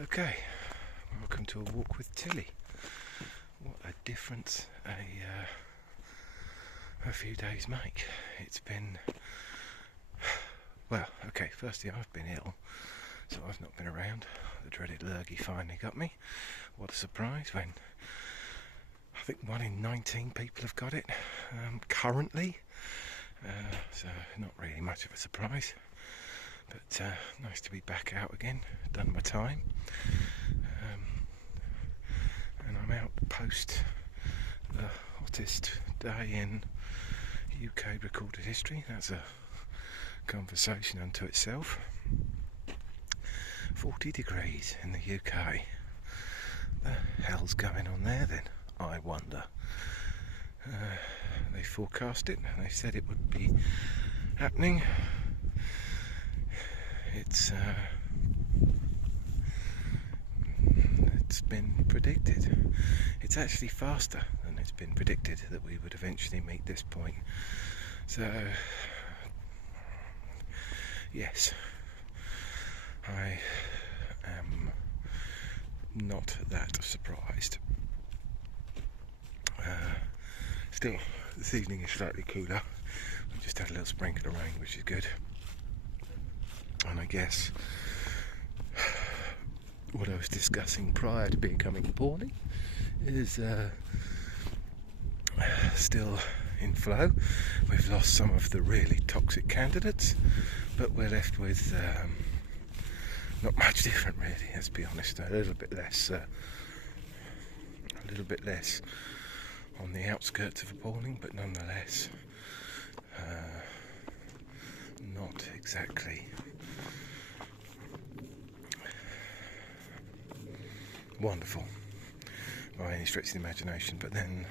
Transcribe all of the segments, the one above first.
Okay, welcome to A Walk with Tilly. What a difference a few days make. It's been, well, okay, firstly I've been ill, so I've not been around. The dreaded lurgy finally got me. What a surprise when I think 1 in 19 people have got it currently. So not really much of a surprise. But nice to be back out again, done my time. And I'm out post the hottest day in UK recorded history. That's a conversation unto itself. 40 degrees in the UK. The hell's going on there then, I wonder. They forecast it, they said it would be happening. It's been predicted. It's actually faster than it's been predicted that we would eventually meet this point. So, yes, I am not that surprised. Still, this evening is slightly cooler. We just had a little sprinkle of rain, which is good. And I guess what I was discussing prior to becoming poorly is still in flow. We've lost some of the really toxic candidates, but we're left with not much different really, let's be honest. A little bit less on the outskirts of appalling, but nonetheless not exactly wonderful by any stretch of the imagination. But then,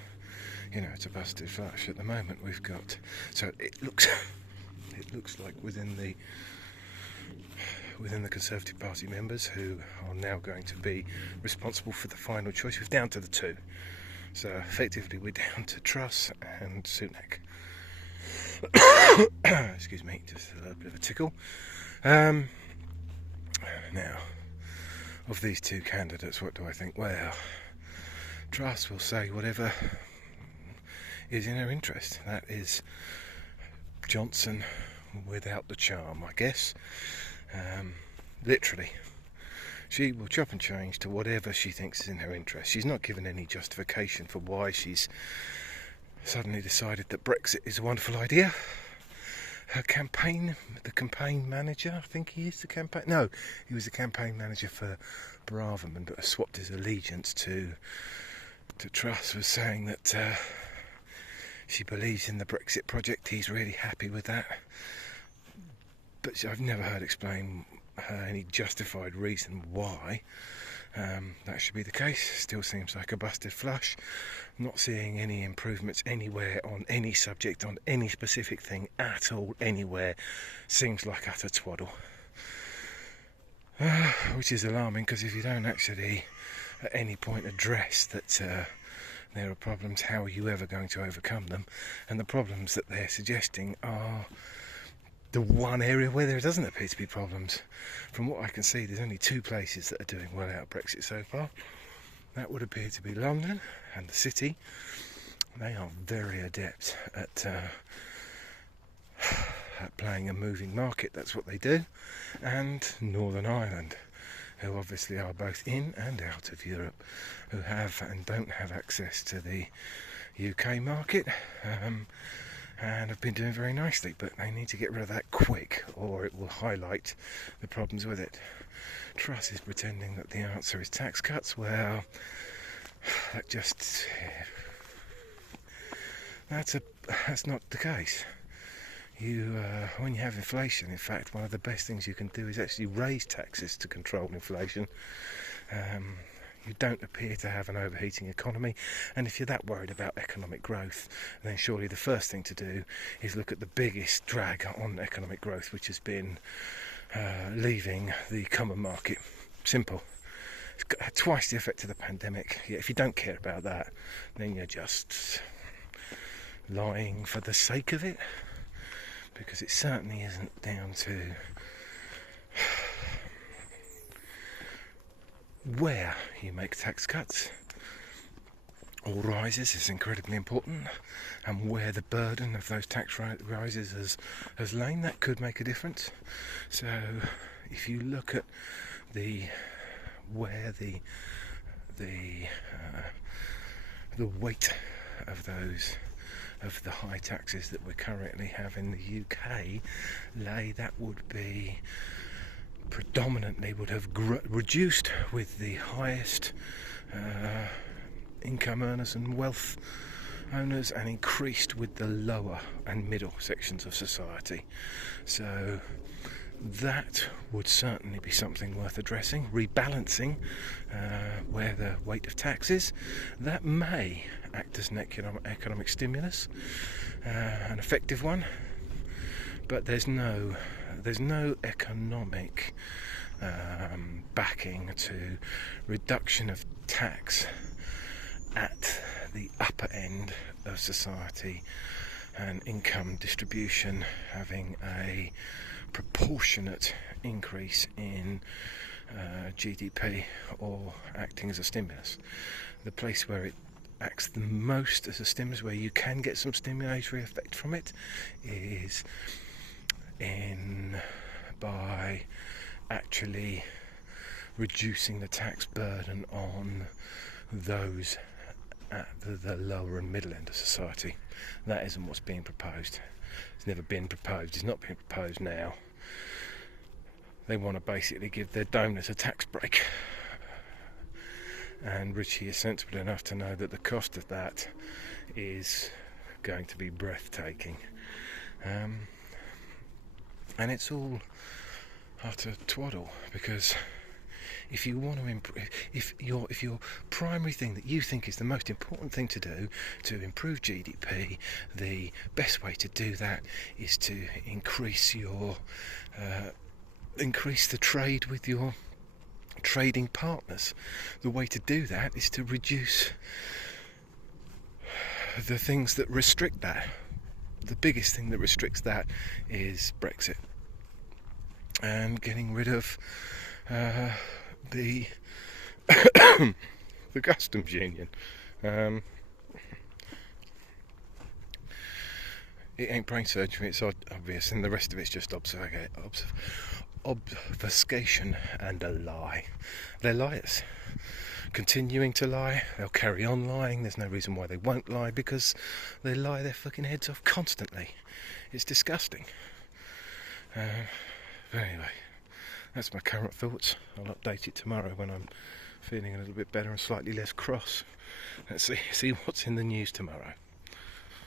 you know, it's a busted flush at the moment. We've got, so it looks like within the Conservative Party members who are now going to be responsible for the final choice, we're down to the two. So effectively we're down to Truss and Sunak. Excuse me, just a little bit of a tickle. Now, of these two candidates, what do I think? Well, Truss will say whatever is in her interest. That is Johnson without the charm, I guess. Literally. She will chop and change to whatever she thinks is in her interest. She's not given any justification for why she's suddenly decided that Brexit is a wonderful idea. Her campaign, the campaign manager, I think he is the campaign... No, he was the campaign manager for Braverman, but swapped his allegiance to Truss, was saying that she believes in the Brexit project. He's really happy with that. But I've never heard explain any justified reason why that should be the case. Still seems like a busted flush. Not seeing any improvements anywhere on any subject, on any specific thing at all, anywhere. Seems like utter twaddle. Which is alarming, because if you don't actually at any point address that there are problems, how are you ever going to overcome them? And the problems that they're suggesting are the one area where there doesn't appear to be problems. From what I can see, there's only two places that are doing well out of Brexit so far. That would appear to be London and the city. They are very adept at playing a moving market. That's what they do. And Northern Ireland, who obviously are both in and out of Europe, who have and don't have access to the UK market. And have been doing very nicely, but they need to get rid of that quick, or it will highlight the problems with it. Truss is pretending that the answer is tax cuts. Well, that's not the case. When you have inflation, in fact, one of the best things you can do is actually raise taxes to control inflation. You don't appear to have an overheating economy, and if you're that worried about economic growth, then surely the first thing to do is look at the biggest drag on economic growth, which has been leaving the common market. Simple. It's got twice the effect of the pandemic. Yeah, if you don't care about that, then you're just lying for the sake of it, because it certainly isn't down to where you make tax cuts or rises is incredibly important, and where the burden of those tax rises has lain, that could make a difference. So if you look at where the weight of the high taxes that we currently have in the UK lay, that would be predominantly would have reduced with the highest income earners and wealth owners, and increased with the lower and middle sections of society. So that would certainly be something worth addressing, rebalancing where the weight of taxes. That may act as an economic stimulus, an effective one, but there's no economic backing to reduction of tax at the upper end of society and income distribution having a proportionate increase in GDP or acting as a stimulus. The place where it acts the most as a stimulus, where you can get some stimulatory effect from it, is by actually reducing the tax burden on those at the lower and middle end of society. That isn't what's being proposed. It's never been proposed. It's not being proposed now. They want to basically give their donors a tax break. And Richie is sensible enough to know that the cost of that is going to be breathtaking. And it's all utter twaddle, because if you want to improve, if your primary thing that you think is the most important thing to do to improve GDP, the best way to do that is to increase the trade with your trading partners. The way to do that is to reduce the things that restrict that. The biggest thing that restricts that is Brexit, and getting rid of the customs union. It ain't brain surgery, it's obvious, and the rest of it's just obfuscation and a lie. They're liars, continuing to lie. They'll carry on lying. There's no reason why they won't lie, because they lie their fucking heads off constantly. It's disgusting. Anyway, that's my current thoughts. I'll update it tomorrow when I'm feeling a little bit better and slightly less cross. Let's see what's in the news tomorrow.